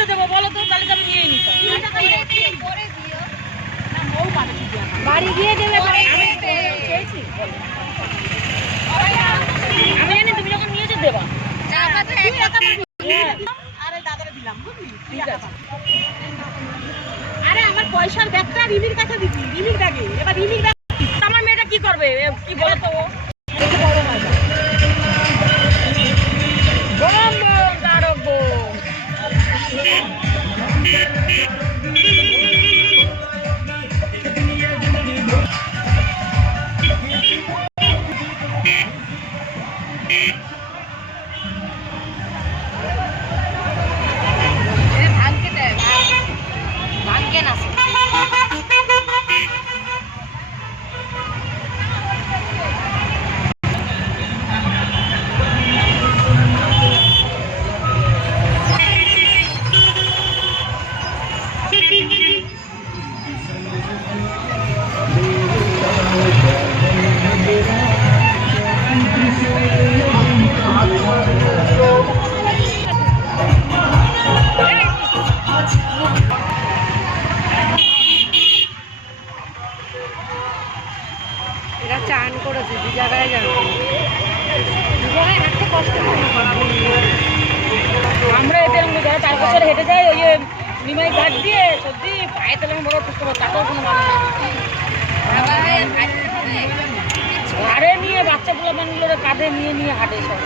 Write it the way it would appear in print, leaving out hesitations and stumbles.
দিতে দেবো বলো তো, তাহলে তো আমি নিয়ে নিতাম। বাড়ি গিয়ে দেবে, আমি জানি তুমি যখন নিয়েছো দেবা। আরে আমার পয়সার ব্যাগটা রিমির কাছে দিবি, রিমির ব্যাগে। এবার রিমির ব্যাগ আমার মেয়েটা কি করবে কি বলো তো? বড় মজা। Bomb bomb Tarak bomb. এরা চান করেছে, দু জায়গায় যাবে, দু জায়গায় হাঁটতে কষ্ট করে। আমরা এদের যারা 4 বছর হেঁটে যাই ওই নিমাই ঘাট দিয়ে সত্যি পায়ে তেলে বড় কষ্ট করে, তাতেও কোনো মানুষ ঘাড়ে নিয়ে বাচ্চাগুলো মানুষগুলো কাঁধে নিয়ে নিয়ে হাঁটে সব।